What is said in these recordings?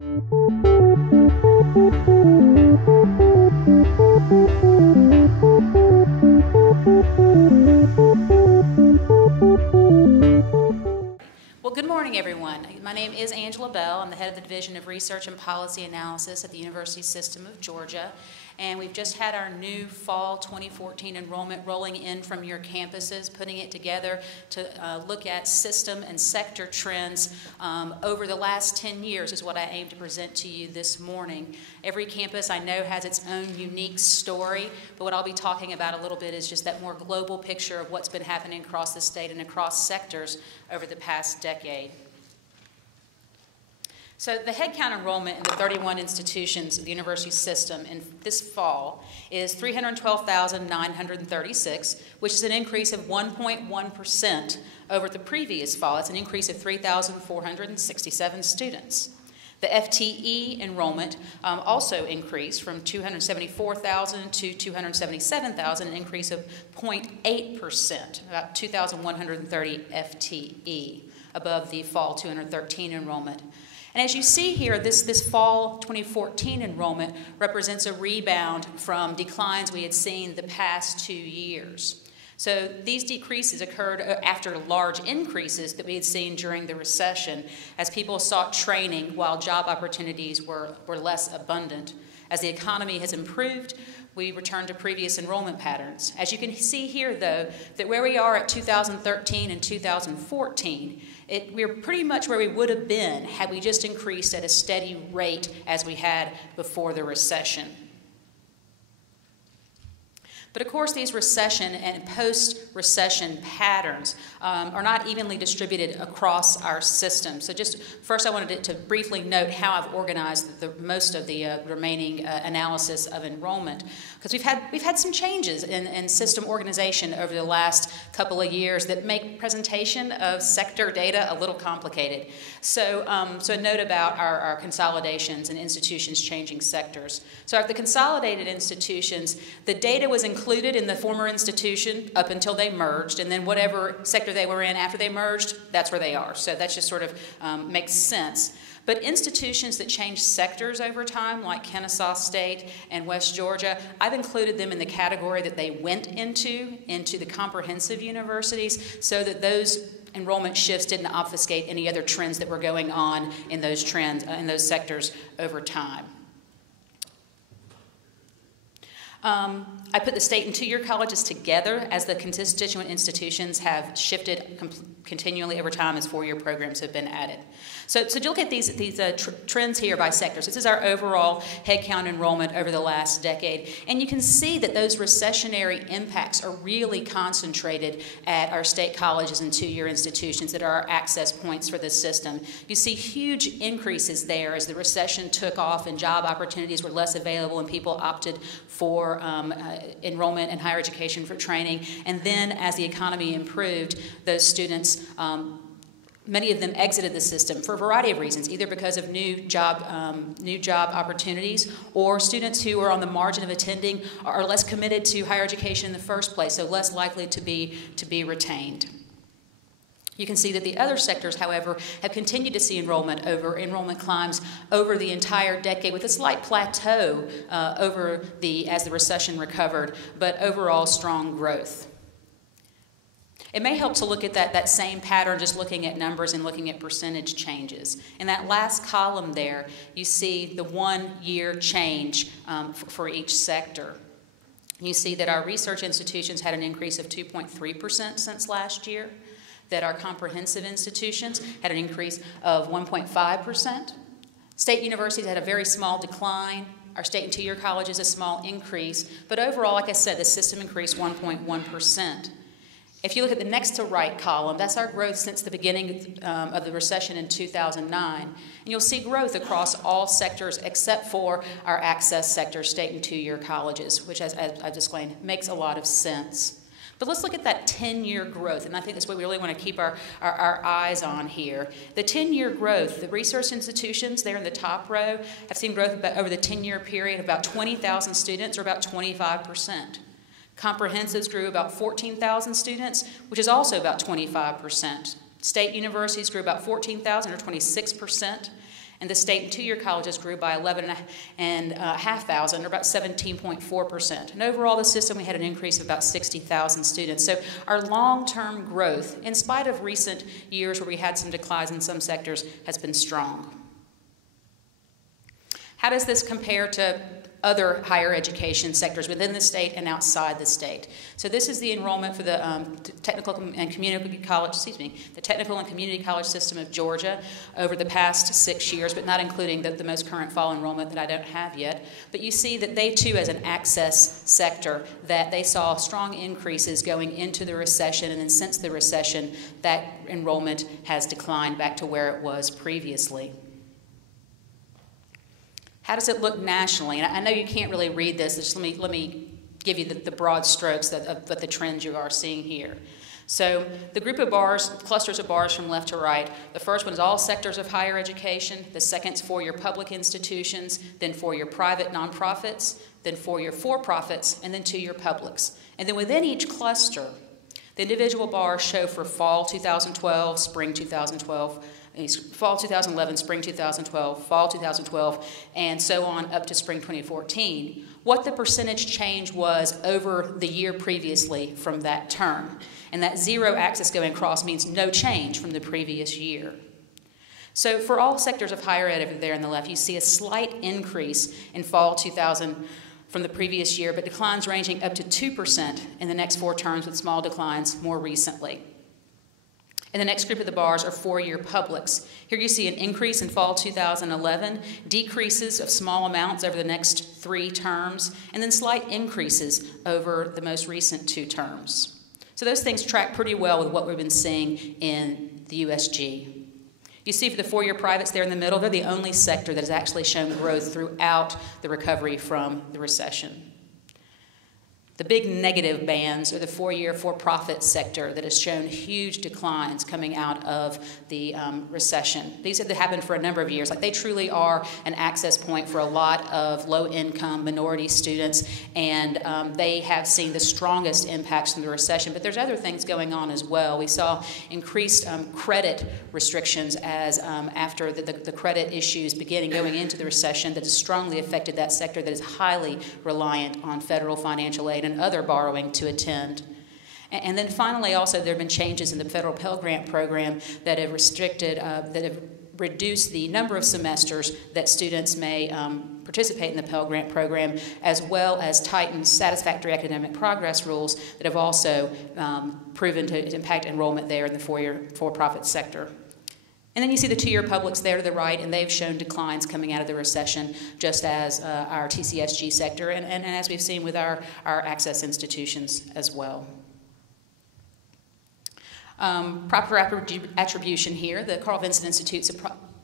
Well, good morning, everyone. My name is Angela Bell. I'm the head of the Division of Research and Policy Analysis at the University System of Georgia. And we've just had our new fall 2014 enrollment rolling in from your campuses, putting it together to look at system and sector trends over the last 10 years is what I aim to present to you this morning. Every campus I know has its own unique story, but what I'll be talking about a little bit is just that more global picture of what's been happening across the state and across sectors over the past decade. So the headcount enrollment in the 31 institutions of the university system in this fall is 312,936, which is an increase of 1.1% over the previous fall. It's an increase of 3,467 students. The FTE enrollment also increased from 274,000 to 277,000, an increase of 0.8%, about 2,130 FTE above the fall 213 enrollment. And as you see here, this fall 2014 enrollment represents a rebound from declines we had seen the past 2 years. So these decreases occurred after large increases that we had seen during the recession as people sought training while job opportunities were less abundant. As the economy has improved, we return to previous enrollment patterns. As you can see here, though, that where we are at 2013 and 2014, we're pretty much where we would have been had we just increased at a steady rate as we had before the recession. But of course, these recession and post-recession patterns are not evenly distributed across our system. So just first I wanted to briefly note how I've organized most of the remaining analysis of enrollment. Because we've had some changes in system organization over the last couple of years that make presentation of sector data a little complicated. So a note about our consolidations and institutions changing sectors. So the consolidated institutions, the data was included in the former institution up until they merged, and then whatever sector they were in after they merged, that's where they are. So that just sort of makes sense. But institutions that change sectors over time, like Kennesaw State and West Georgia, I've included them in the category that they went into the comprehensive universities, so that those enrollment shifts didn't obfuscate any other trends that were going on in those trends, in those sectors over time. I put the state and two-year colleges together as the constituent institutions have shifted continually over time as four-year programs have been added. So to look at these trends here by sectors, this is our overall headcount enrollment over the last decade, and you can see that those recessionary impacts are really concentrated at our state colleges and two-year institutions that are our access points for this system. You see huge increases there as the recession took off and job opportunities were less available and people opted for enrollment in higher education for training. And then as the economy improved, those students, many of them exited the system for a variety of reasons, either because of new job opportunities, or students who are on the margin of attending are less committed to higher education in the first place, so less likely to be retained. You can see that the other sectors, however, have continued to see enrollment climbs over the entire decade with a slight plateau as the recession recovered, but overall strong growth. It may help to look at that same pattern, just looking at numbers and looking at percentage changes. In that last column there, you see the one-year change for each sector. You see that our research institutions had an increase of 2.3% since last year, that our comprehensive institutions had an increase of 1.5%. State universities had a very small decline. Our state and two-year colleges a small increase. But overall, like I said, the system increased 1.1%. If you look at the next to right column, that's our growth since the beginning of the recession in 2009. And you'll see growth across all sectors except for our access sector, state and two-year colleges, which, as I explained, makes a lot of sense. But let's look at that 10-year growth, and I think that's what we really want to keep our eyes on here. The 10-year growth, the research institutions there in the top row have seen growth over the 10-year period of about 20,000 students, or about 25%. Comprehensives grew about 14,000 students, which is also about 25%. State universities grew about 14,000, or 26%. And the state and two-year colleges grew by 11,500, or about 17.4%. And overall, the system, we had an increase of about 60,000 students. So our long-term growth, in spite of recent years where we had some declines in some sectors, has been strong. How does this compare to other higher education sectors within the state and outside the state? So this is the enrollment for the technical and community college, the technical and community college system of Georgia over the past 6 years, but not including the most current fall enrollment that I don't have yet. But you see that they too, as an access sector, that they saw strong increases going into the recession, and then since the recession, that enrollment has declined back to where it was previously. How does it look nationally? And I know you can't really read this. Just let me give you the broad strokes of the trends you are seeing here. So the group of bars, clusters of bars from left to right, the first one is all sectors of higher education. The second is for your public institutions, then for your private nonprofits, then for your for-profits, and then to your publics. And then within each cluster, the individual bars show for fall 2012, spring 2012, fall 2011, spring 2012, fall 2012, and so on up to spring 2014, what the percentage change was over the year previously from that term. And that zero axis going across means no change from the previous year. So for all sectors of higher ed over there on the left, you see a slight increase in fall 2000 from the previous year, but declines ranging up to 2% in the next 4 terms, with small declines more recently. And the next group of the bars are four-year publics. Here you see an increase in fall 2011, decreases of small amounts over the next 3 terms, and then slight increases over the most recent 2 terms. So those things track pretty well with what we've been seeing in the USG. You see for the four-year privates there in the middle, they're the only sector that has actually shown growth throughout the recovery from the recession. The big negative bands are the four-year for-profit sector that has shown huge declines coming out of the recession. These have happened for a number of years. Like, they truly are an access point for a lot of low-income minority students, and they have seen the strongest impacts from the recession. But there's other things going on as well. We saw increased credit restrictions as after the credit issues going into the recession that has strongly affected that sector that is highly reliant on federal financial aid and other borrowing to attend. And then finally, also, there have been changes in the federal Pell Grant program that have reduced the number of semesters that students may participate in the Pell Grant program, as well as tightened satisfactory academic progress rules that have also proven to impact enrollment there in the four-year for-profit sector. And then you see the two-year publics there to the right, and they've shown declines coming out of the recession, just as our TCSG sector, and as we've seen with our access institutions as well. Proper attribution here. The Carl Vinson Institute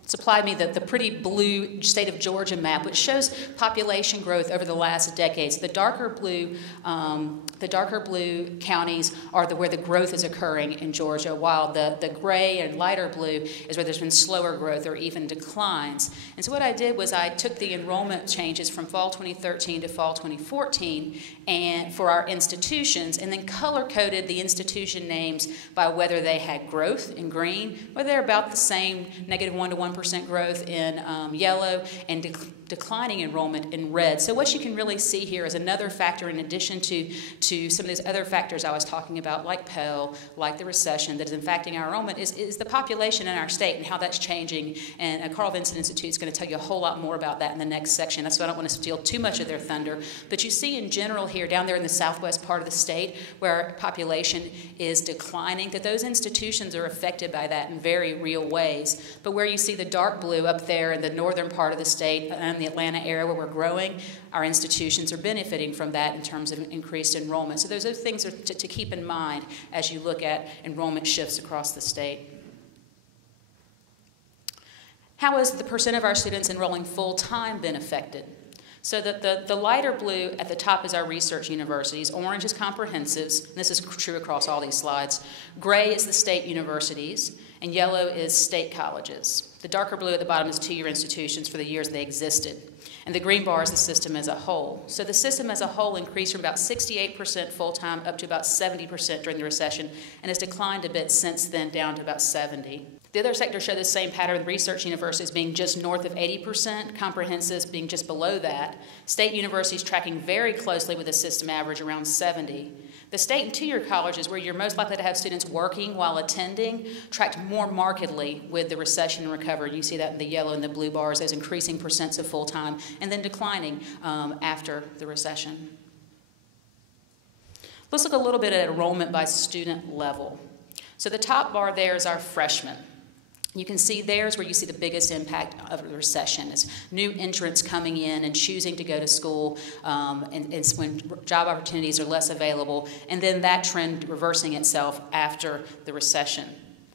supplied me the pretty blue state of Georgia map, which shows population growth over the last decades. The darker blue counties are where the growth is occurring in Georgia, while the gray and lighter blue is where there's been slower growth or even declines. And so what I did was I took the enrollment changes from fall 2013 to fall 2014 and for our institutions, and then color-coded the institution names by whether they had growth in green, whether they're about the same, -1 to 1% growth in yellow, and declining enrollment in red. So what you can really see here is another factor in addition to some of these other factors I was talking about, like Pell, like the recession, that is impacting our enrollment, is the population in our state and how that's changing. And Carl Vinson Institute is going to tell you a whole lot more about that in the next section. That's why I don't want to steal too much of their thunder. But you see in general here, down there in the southwest part of the state, where population is declining, that those institutions are affected by that in very real ways. But where you see the dark blue up there in the northern part of the state, and the Atlanta area where we're growing, our institutions are benefiting from that in terms of increased enrollment. So those are things to keep in mind as you look at enrollment shifts across the state. How has the percent of our students enrolling full-time been affected? So the lighter blue at the top is our research universities. Orange is comprehensives, and this is true across all these slides. Gray is the state universities, and yellow is state colleges. The darker blue at the bottom is two-year institutions for the years they existed. And the green bar is the system as a whole. So the system as a whole increased from about 68% full-time up to about 70% during the recession, and has declined a bit since then, down to about 70%. The other sectors show the same pattern, with research universities being just north of 80%, comprehensives being just below that, state universities tracking very closely with the system average around 70. The state and two-year colleges, where you're most likely to have students working while attending, tracked more markedly with the recession and recovery. You see that in the yellow and the blue bars, those increasing percents of full-time, and then declining after the recession. Let's look a little bit at enrollment by student level. So the top bar there is our freshmen. You can see there's where you see the biggest impact of the recession, is new entrants coming in and choosing to go to school, and it's when job opportunities are less available, and then that trend reversing itself after the recession.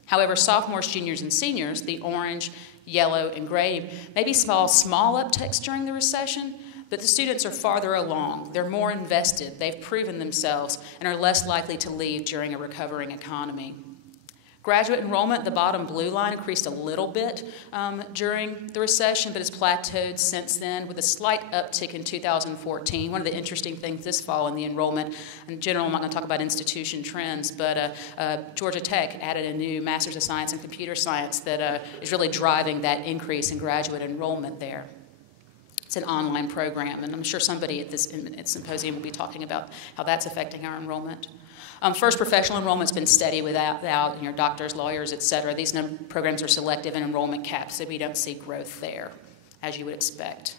However, sophomores, juniors, and seniors, the orange, yellow, and gray, maybe small upticks during the recession, but the students are farther along. They're more invested. They've proven themselves and are less likely to leave during a recovering economy. Graduate enrollment, the bottom blue line, increased a little bit during the recession, but has plateaued since then with a slight uptick in 2014. One of the interesting things this fall in the enrollment, in general, I'm not going to talk about institution trends, but Georgia Tech added a new Master's of Science in Computer Science that is really driving that increase in graduate enrollment there. It's an online program, and I'm sure somebody at this Symposium will be talking about how that's affecting our enrollment. First, professional enrollment's been steady without doctors, lawyers, et cetera. These programs are selective and enrollment capped, so we don't see growth there, as you would expect.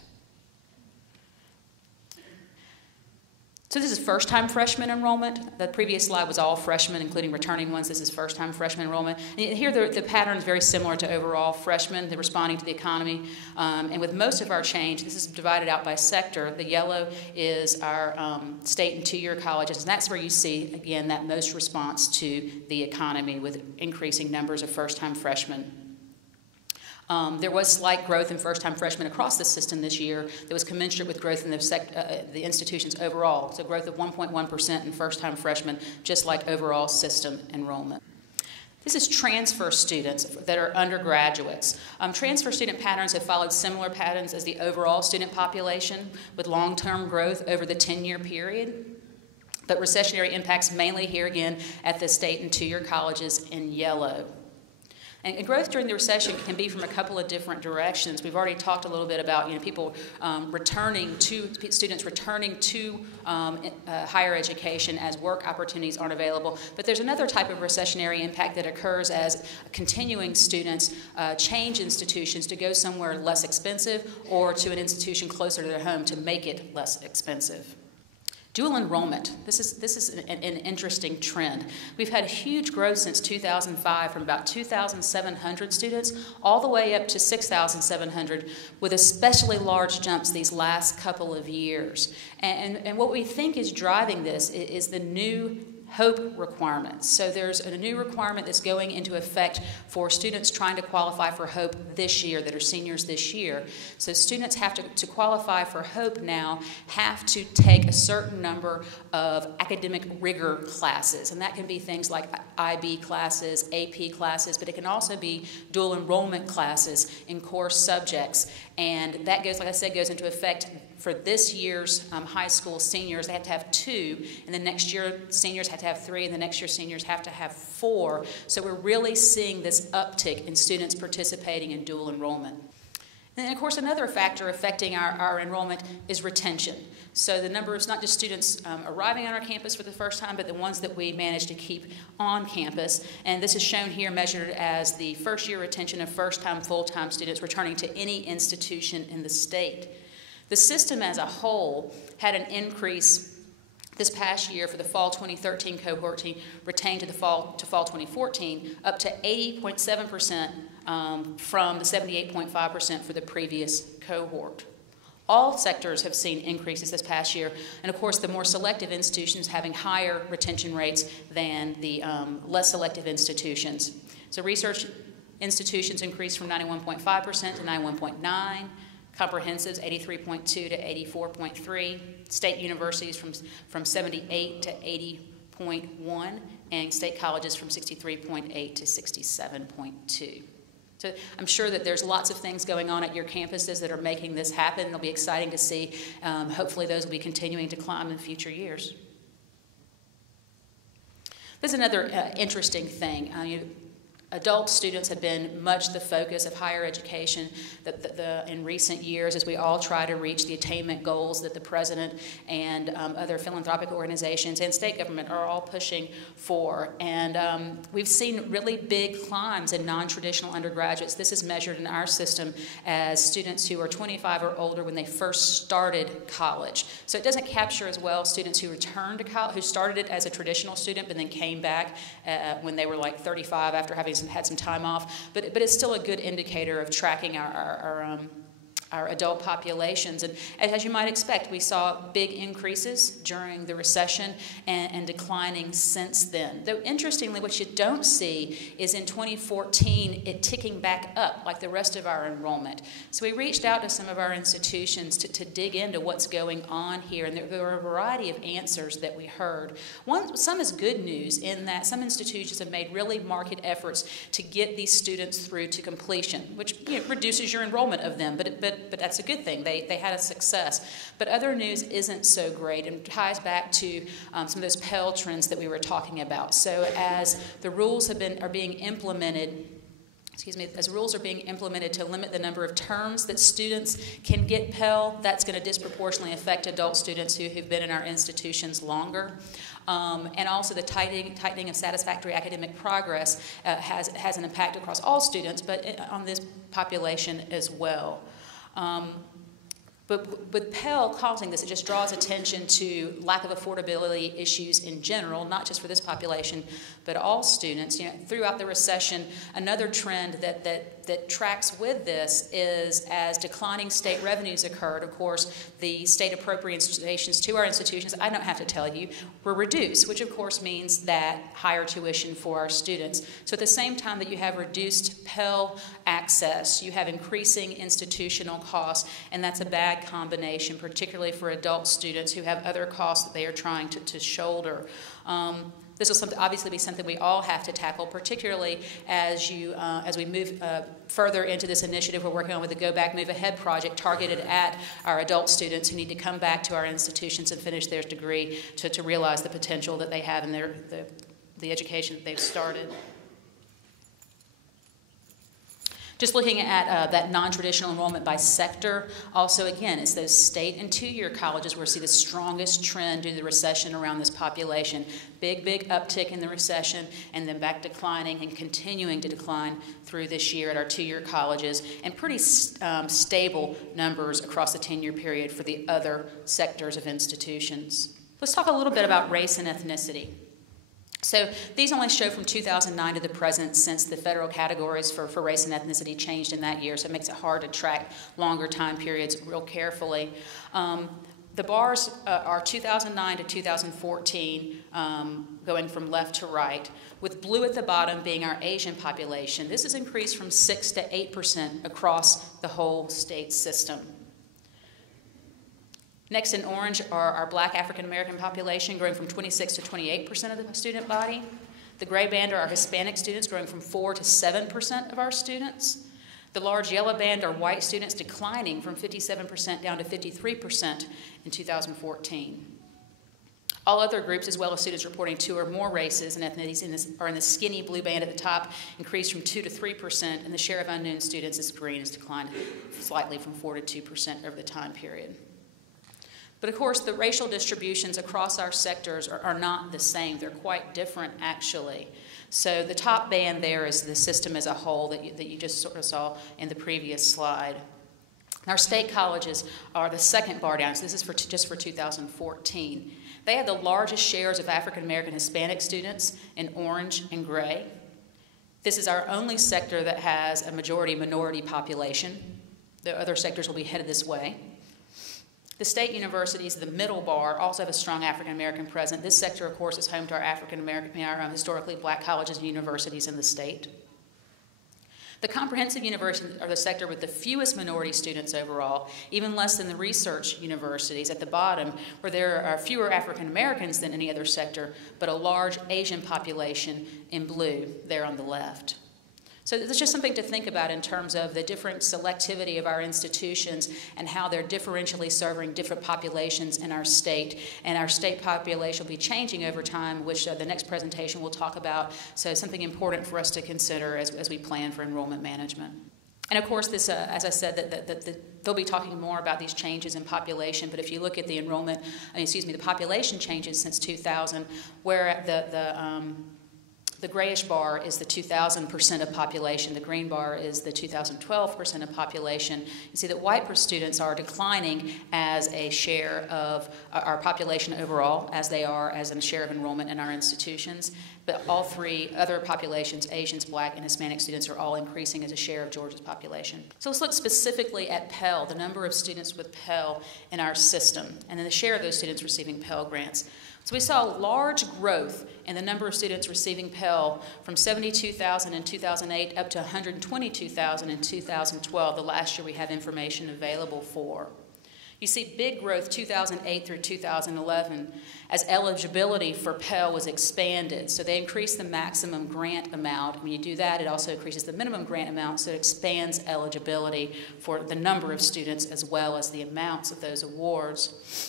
So this is first-time freshman enrollment. The previous slide was all freshmen, including returning ones. This is first-time freshman enrollment. And here the pattern is very similar to overall freshmen. They're responding to the economy. And with most of our change, this is divided out by sector. The yellow is our state and two-year colleges. And that's where you see, again, that most response to the economy with increasing numbers of first-time freshmen. There was slight growth in first-time freshmen across the system this year that was commensurate with growth in the institutions overall. So growth of 1.1% in first-time freshmen, just like overall system enrollment. This is transfer students that are undergraduates. Transfer student patterns have followed similar patterns as the overall student population, with long-term growth over the 10-year period. But recessionary impacts mainly here again at the state and two-year colleges in yellow. And growth during the recession can be from a couple of different directions. We've already talked a little bit about people students returning to higher education as work opportunities aren't available. But there's another type of recessionary impact that occurs as continuing students change institutions to go somewhere less expensive or to an institution closer to their home to make it less expensive. Dual enrollment. This is an interesting trend. We've had huge growth since 2005 from about 2,700 students all the way up to 6,700 with especially large jumps these last couple of years. And what we think is driving this is the new HOPE requirements. So there's a new requirement that's going into effect for students trying to qualify for HOPE this year, that are seniors this year. So students have to qualify for HOPE now, have to take a certain number of academic rigor classes. And that can be things like IB classes, AP classes, but it can also be dual enrollment classes in core subjects. And that goes, like I said, goes into effect for this year's high school seniors. They have to have 2, and the next year seniors have to have 3, and the next year seniors have to have 4. So we're really seeing this uptick in students participating in dual enrollment. And then, of course, another factor affecting our enrollment is retention. So the number of not just students arriving on our campus for the first time, but the ones that we manage to keep on campus. And this is shown here measured as the first-year retention of first-time, full-time students returning to any institution in the state. The system as a whole had an increase this past year for the fall 2013 cohort team retained to fall 2014 up to 80.7% from the 78.5% for the previous cohort. All sectors have seen increases this past year, and of course the more selective institutions having higher retention rates than the less selective institutions. So research institutions increased from 91.5% to 91.9%. Comprehensives 83.2 to 84.3, state universities from 78 to 80.1, and state colleges from 63.8 to 67.2. So I'm sure that there's lots of things going on at your campuses that are making this happen. It'll be exciting to see. Hopefully those will be continuing to climb in future years. There's another interesting thing. Adult students have been much the focus of higher education in recent years as we all try to reach the attainment goals that the President and other philanthropic organizations and state government are all pushing for. And we've seen really big climbs in non-traditional undergraduates. This is measured in our system as students who are 25 or older when they first started college. So it doesn't capture as well students who returned to college, who started it as a traditional student but then came back when they were like 35 after having had some time off, but it's still a good indicator of tracking our adult populations. And as you might expect, we saw big increases during the recession and declining since then. Though interestingly, what you don't see is in 2014 it ticking back up like the rest of our enrollment. So we reached out to some of our institutions to dig into what's going on here, and there were a variety of answers that we heard. Some is good news in that some institutions have made really marked efforts to get these students through to completion, which reduces your enrollment of them, but that's a good thing. They had a success. But other news isn't so great and ties back to some of those Pell trends that we were talking about. So as the rules are being implemented, as rules are being implemented to limit the number of terms that students can get Pell, that's going to disproportionately affect adult students who've been in our institutions longer. And also the tightening of satisfactory academic progress has an impact across all students, but on this population as well. But with Pell causing this, it just draws attention to lack of affordability issues in general, not just for this population, but all students. Throughout the recession, another trend that tracks with this is as declining state revenues occurred, of course, the state appropriations to our institutions, I don't have to tell you, were reduced, which of course means that higher tuition for our students. So at the same time that you have reduced Pell access, you have increasing institutional costs, and that's a bad combination, particularly for adult students who have other costs that they are trying to shoulder. This will obviously be something we all have to tackle, particularly as we move further into this initiative we're working on with the Go Back, Move Ahead project targeted at our adult students who need to come back to our institutions and finish their degree to realize the potential that they have in the education that they've started. Just looking at that non-traditional enrollment by sector, also again, it's those state and two-year colleges where we see the strongest trend due to the recession around this population. Big uptick in the recession and then back declining and continuing to decline through this year at our two-year colleges, and pretty stable numbers across the 10-year period for the other sectors of institutions. Let's talk a little bit about race and ethnicity. So these only show from 2009 to the present, since the federal categories for race and ethnicity changed in that year, so it makes it hard to track longer time periods real carefully. The bars are 2009 to 2014, going from left to right, with blue at the bottom being our Asian population. This has increased from 6 to 8% across the whole state system. Next in orange are our Black African American population, growing from 26 to 28% of the student body. The gray band are our Hispanic students, growing from 4 to 7% of our students. The large yellow band are white students, declining from 57% down to 53% in 2014. All other groups, as well as students reporting 2 or more races and ethnicities, are in the skinny blue band at the top, increased from 2 to 3%, and the share of unknown students is green, has declined slightly from 4 to 2% over the time period. But of course, the racial distributions across our sectors are not the same. They're quite different, actually. So the top band there is the system as a whole that you just sort of saw in the previous slide. Our state colleges are the second bar down. So this is just for 2014. They have the largest shares of African American Hispanic students in orange and gray. This is our only sector that has a majority minority population. The other sectors will be headed this way. The state universities, the middle bar, also have a strong African American presence. This sector, of course, is home to our African American, our historically black colleges and universities in the state. The comprehensive universities are the sector with the fewest minority students overall, even less than the research universities at the bottom, where there are fewer African Americans than any other sector, but a large Asian population in blue there on the left. So there's just something to think about in terms of the different selectivity of our institutions and how they're differentially serving different populations in our state. And our state population will be changing over time, which the next presentation will talk about. So something important for us to consider as we plan for enrollment management. And of course, this, as I said, they'll be talking more about these changes in population. But if you look at the the population changes since 2000, where the grayish bar is the 2000% of population. The green bar is the 2012% of population. You see that white students are declining as a share of our population overall, as they are as a share of enrollment in our institutions. But all three other populations, Asians, Black, and Hispanic students, are all increasing as a share of Georgia's population. So let's look specifically at Pell, the number of students with Pell in our system, and then the share of those students receiving Pell grants. So we saw large growth in the number of students receiving Pell from 72,000 in 2008 up to 122,000 in 2012, the last year we have information available for. You see big growth 2008 through 2011 as eligibility for Pell was expanded. So they increased the maximum grant amount. When you do that, it also increases the minimum grant amount, so it expands eligibility for the number of students as well as the amounts of those awards.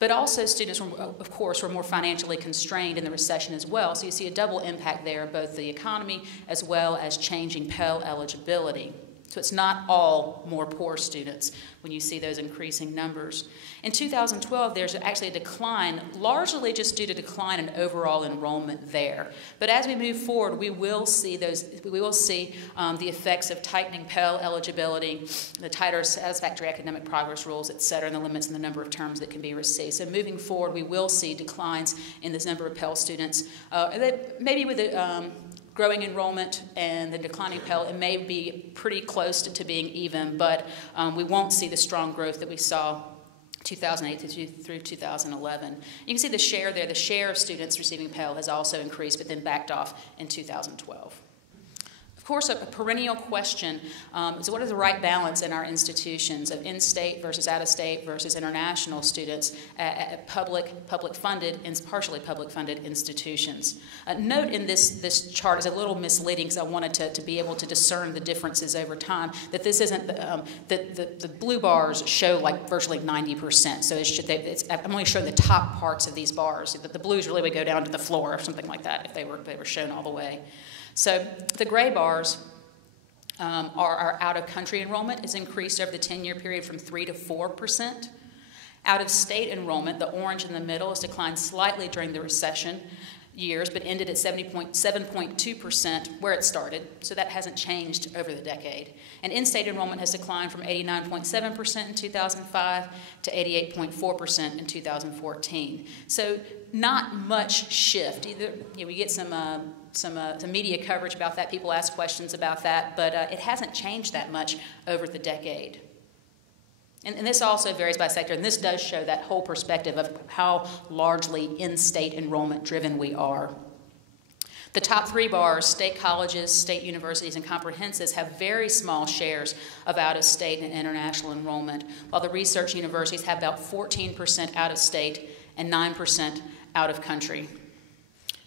But also students, of course, were more financially constrained in the recession as well. So you see a double impact there, both the economy as well as changing Pell eligibility. So it's not all more poor students when you see those increasing numbers. In 2012, there's actually a decline, largely just due to decline in overall enrollment there. But as we move forward, we will see the effects of tightening Pell eligibility, the tighter satisfactory academic progress rules, et cetera, and the limits in the number of terms that can be received. So moving forward, we will see declines in this number of Pell students, maybe with the growing enrollment and the declining Pell, it may be pretty close to being even, but we won't see the strong growth that we saw 2008 through 2011. You can see the share there. The share of students receiving Pell has also increased, but then backed off in 2012. Of course, a perennial question is what is the right balance in our institutions of in-state versus out-of-state versus international students at public-funded and partially public-funded institutions. Note in this chart is a little misleading because I wanted to be able to discern the differences over time, that this isn't, the blue bars show like virtually 90%. So I'm only showing the top parts of these bars. The blues really would go down to the floor or something like that if they were shown all the way. So the gray bars are our out-of-country enrollment has increased over the 10-year period from 3% to 4%. Out-of-state enrollment, the orange in the middle, has declined slightly during the recession years, but ended at 7.2% where it started, so that hasn't changed over the decade. And in-state enrollment has declined from 89.7% in 2005 to 88.4% in 2014. So not much shift. Either we get some media coverage about that. People ask questions about that, but it hasn't changed that much over the decade. And this also varies by sector, and this does show that whole perspective of how largely in-state enrollment driven we are. The top three bars, state colleges, state universities, and comprehensives, have very small shares of out-of-state and international enrollment, while the research universities have about 14% out-of-state and 9% out-of-country.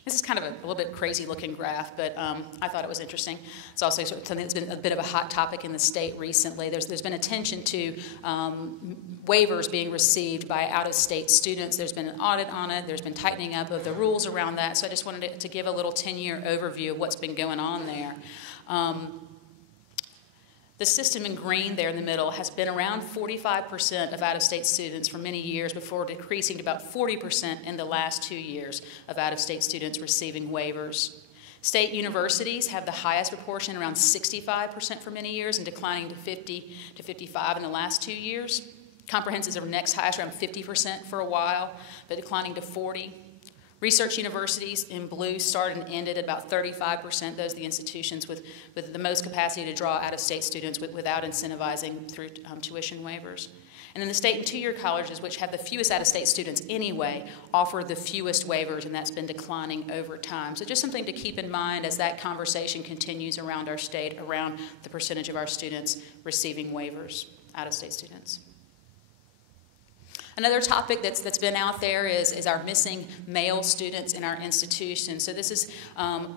This is kind of a little bit crazy looking graph, but I thought it was interesting. It's also something that's been a bit of a hot topic in the state recently. There's been attention to waivers being received by out-of-state students. There's been an audit on it. There's been tightening up of the rules around that. So I just wanted to give a little 10-year overview of what's been going on there. The system in green there in the middle has been around 45% of out-of-state students for many years before decreasing to about 40% in the last 2 years of out-of-state students receiving waivers. State universities have the highest proportion, around 65% for many years, and declining to 50 to 55 in the last 2 years. Comprehensives are next highest, around 50% for a while, but declining to 40. Research universities in blue started and ended at about 35%. Those are the institutions with the most capacity to draw out-of-state students without incentivizing through tuition waivers. And then the state and two-year colleges, which have the fewest out-of-state students anyway, offer the fewest waivers, and that's been declining over time. So just something to keep in mind as that conversation continues around our state, around the percentage of our students receiving waivers, out-of-state students. Another topic that's been out there is our missing male students in our institution. So this is,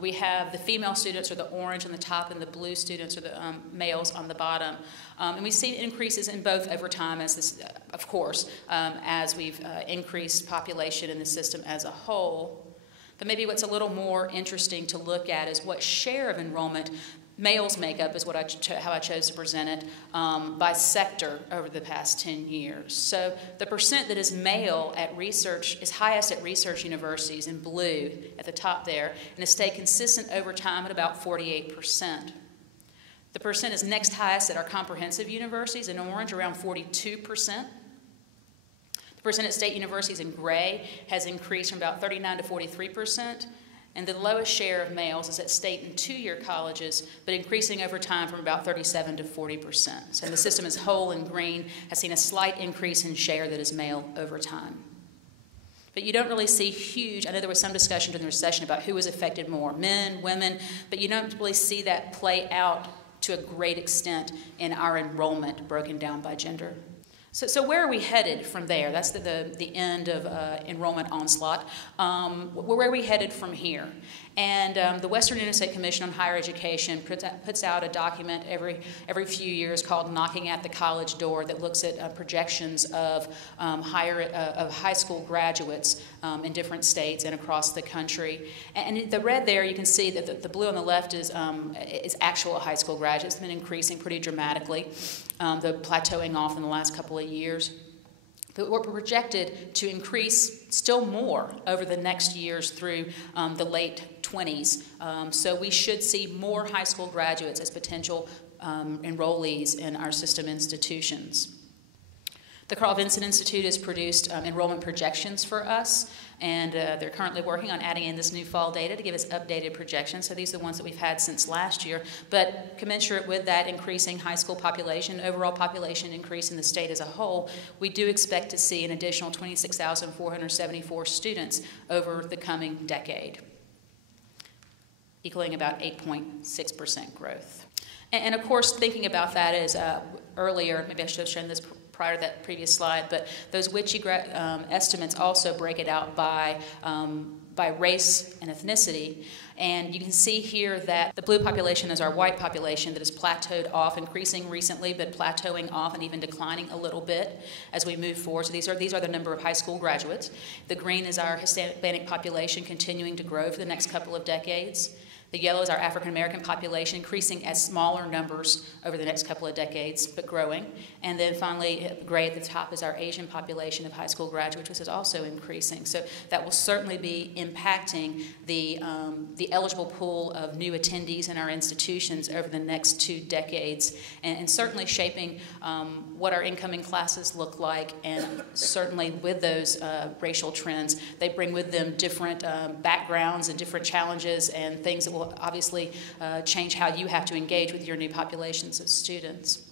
we have the female students are the orange on the top and the blue students are the males on the bottom. And we've seen increases in both over time as this, of course, as we've increased population in the system as a whole. But maybe what's a little more interesting to look at is what share of enrollment males make up, is how I chose to present it, by sector over the past 10 years. So the percent that is male at research is highest at research universities in blue at the top there, and has stayed consistent over time at about 48%. The percent is next highest at our comprehensive universities in orange, around 42%. The percent at state universities in gray has increased from about 39 to 43%. And the lowest share of males is at state and two-year colleges, but increasing over time from about 37 to 40%. So the system as whole in green has seen a slight increase in share that is male over time. But you don't really see huge, I know there was some discussion during the recession about who was affected more, men, women, but you don't really see that play out to a great extent in our enrollment broken down by gender. So where are we headed from there? That's the end of enrollment onslaught. Where are we headed from here? And the Western Interstate Commission on Higher Education puts out a document every few years called Knocking at the College Door that looks at projections of high school graduates in different states and across the country. And the red there, you can see that the blue on the left is actual high school graduates. It's been increasing pretty dramatically, though plateauing off in the last couple of years. But we're projected to increase still more over the next years through the late 20s. So we should see more high school graduates as potential enrollees in our system institutions. The Carl Vinson Institute has produced enrollment projections for us, and they're currently working on adding in this new fall data to give us updated projections. So these are the ones that we've had since last year. But commensurate with that increasing high school population, overall population increase in the state as a whole, we do expect to see an additional 26,474 students over the coming decade, equaling about 8.6% growth. And of course, thinking about that is earlier, maybe I should have shown this prior to that previous slide, but those WICHE estimates also break it out by race and ethnicity. And you can see here that the blue population is our white population that has plateaued off, increasing recently, but plateauing off and even declining a little bit as we move forward. So these are the number of high school graduates. The green is our Hispanic population continuing to grow for the next couple of decades. The yellow is our African American population, increasing as smaller numbers over the next couple of decades, but growing. And then finally, gray at the top is our Asian population of high school graduates, which is also increasing. So that will certainly be impacting the eligible pool of new attendees in our institutions over the next 2 decades, and certainly shaping what our incoming classes look like. And certainly with those racial trends, they bring with them different backgrounds and different challenges and things that will obviously change how you have to engage with your new populations of students.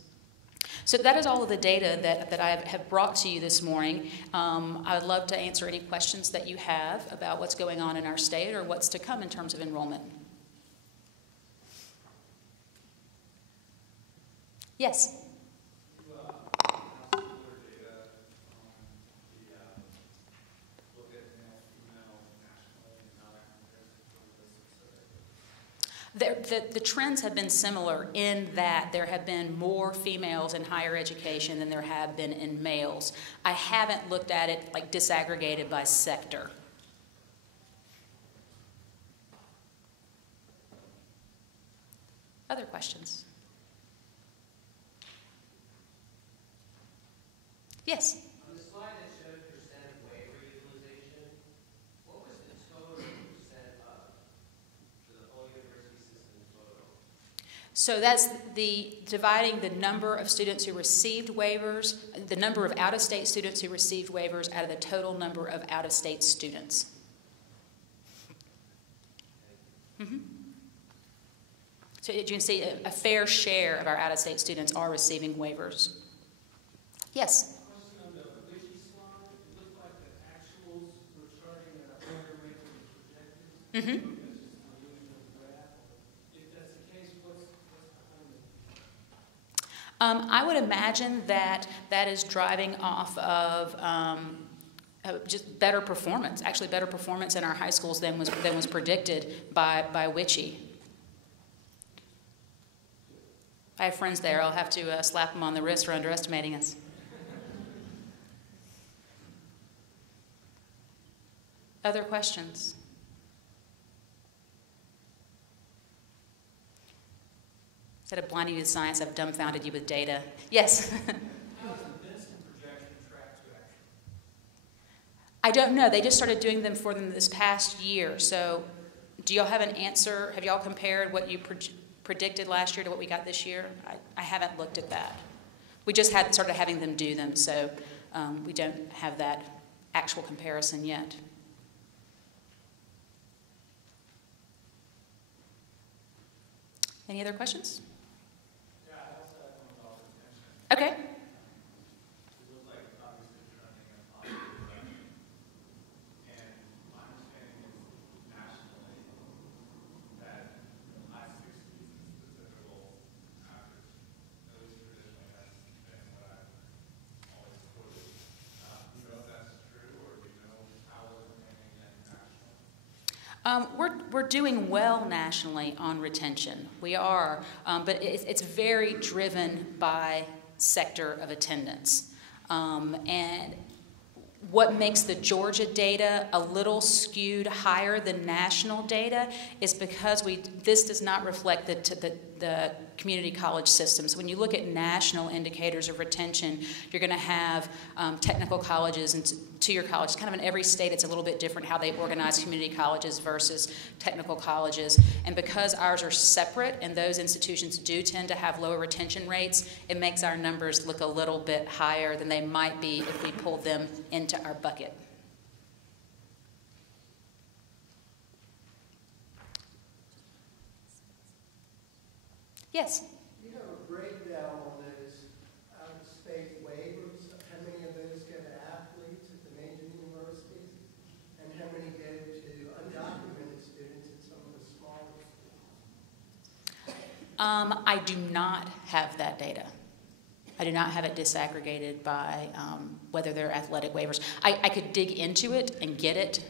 So that is all of the data that I have brought to you this morning. I would love to answer any questions that you have about what's going on in our state or what's to come in terms of enrollment. Yes? The trends have been similar in that there have been more females in higher education than there have been in males. I haven't looked at it like disaggregated by sector. Other questions? Yes? On the slide that showed percent of waiver utilization, what was the total percent of for the whole university system total? So that's dividing the number of students who received waivers, the number of out-of-state students who received waivers out of the total number of out-of-state students. Mm-hmm. So you can see a fair share of our out-of-state students are receiving waivers. Yes? Question on the WICHE slide. It looked like the actuals were charting at a higher rate than the projected. Mm-hmm. I would imagine that that is driving off of just better performance, actually better performance in our high schools than was predicted by Witchy. I have friends there. I'll have to slap them on the wrist for underestimating us. Other questions? Instead of blinding you with science, I've dumbfounded you with data. Yes? How is the Vincent projection tracked to action? I don't know. They just started doing them for them this past year. So do y'all have an answer? Have y'all compared what you predicted last year to what we got this year? I haven't looked at that. We just started having them do them, so we don't have that actual comparison yet. Any other questions? Yeah, I also have one about retention. Okay. It looks like it's obviously trending in a positive direction. And my understanding is nationally that the last 6 seasons, the typical average, at least traditionally, has been what I've always quoted. Do you know if that's true, or do you know how it's remaining nationally? We're doing well nationally on retention. We are, but it's very driven by sector of attendance. And what makes the Georgia data a little skewed higher than national data is because this does not reflect the community college system. So when you look at national indicators of retention, you're going to have technical colleges and two-year colleges. Kind of in every state, it's a little bit different how they organize community colleges versus technical colleges. And because ours are separate and those institutions do tend to have lower retention rates, it makes our numbers look a little bit higher than they might be if we pulled them into our bucket. Yes? You have a breakdown on those out-of-state waivers, how many of those go to athletes at the major universities, and how many go to undocumented students at some of the smaller schools? I do not have that data. I do not have it disaggregated by whether they're athletic waivers. I could dig into it and get it,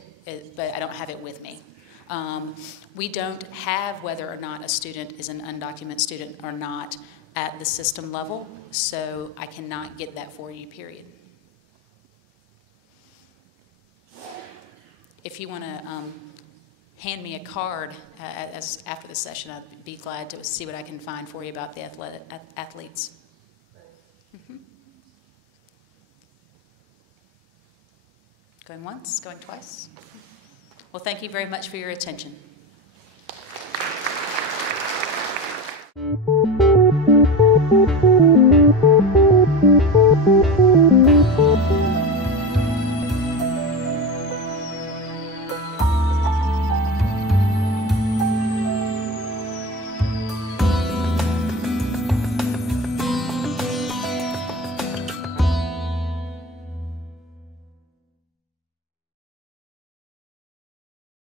but I don't have it with me. We don't have whether or not a student is an undocumented student or not at the system level, so I cannot get that for you, period. If you want to hand me a card after the session, I'd be glad to see what I can find for you about the athletes. Mm-hmm. Going once, going twice. Well, thank you very much for your attention.